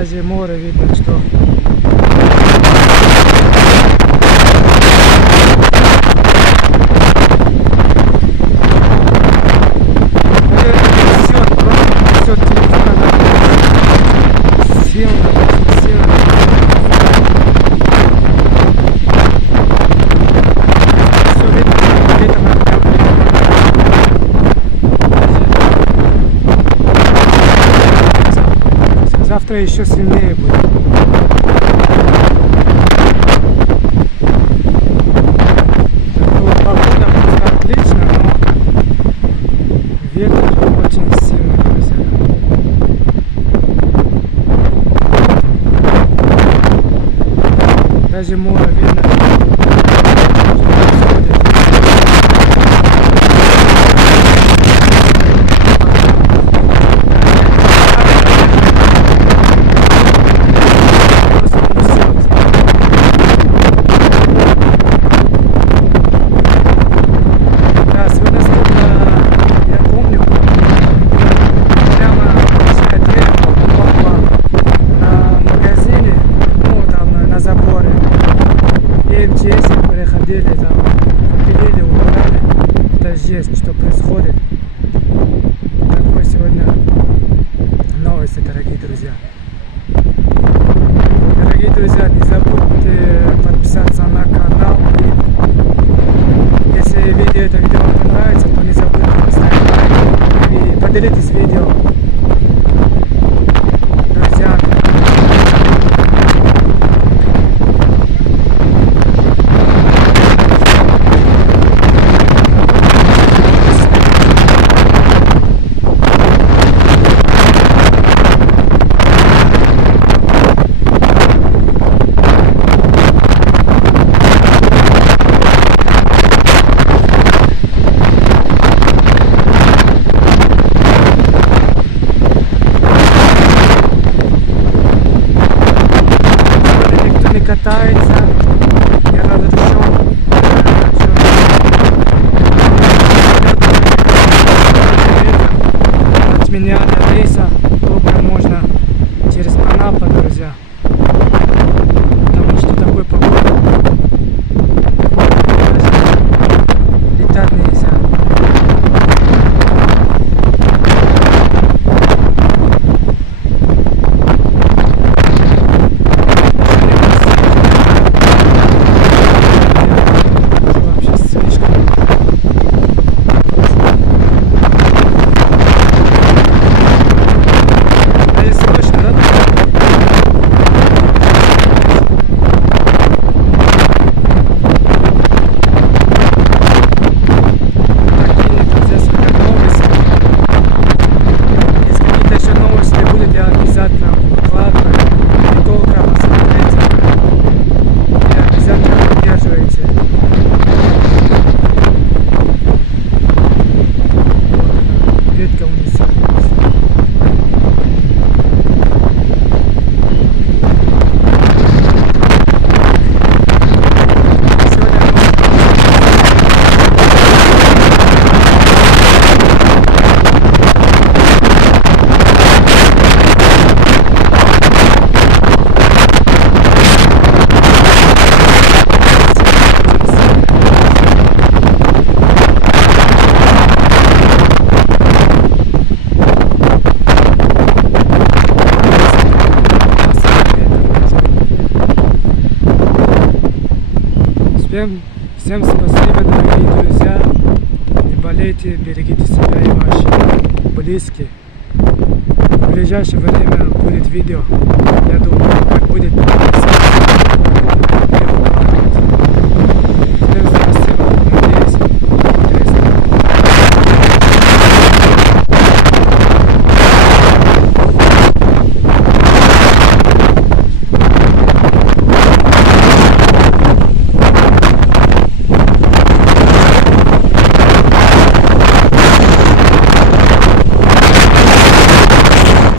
Даже море видно, что завтра еще сильнее будет. Погода просто отлично, но ветер очень сильный, друзья. Даже море видно. Переходили там, попилили, убрали. Это жесть, что происходит. Такой сегодня новости, дорогие друзья. Дорогие друзья, не забудьте подписаться на канал. И если это видео вам понравится, то не забудьте поставить лайк и поделитесь видео. Катается, я разрешен. От меня до рейса пробовать можно через Анапу, друзья. Потому что такой погода. Летать нельзя. Всем спасибо, дорогие друзья. Не болейте, берегите себя и ваших близких. В ближайшее время будет видео. Я думаю, как будет.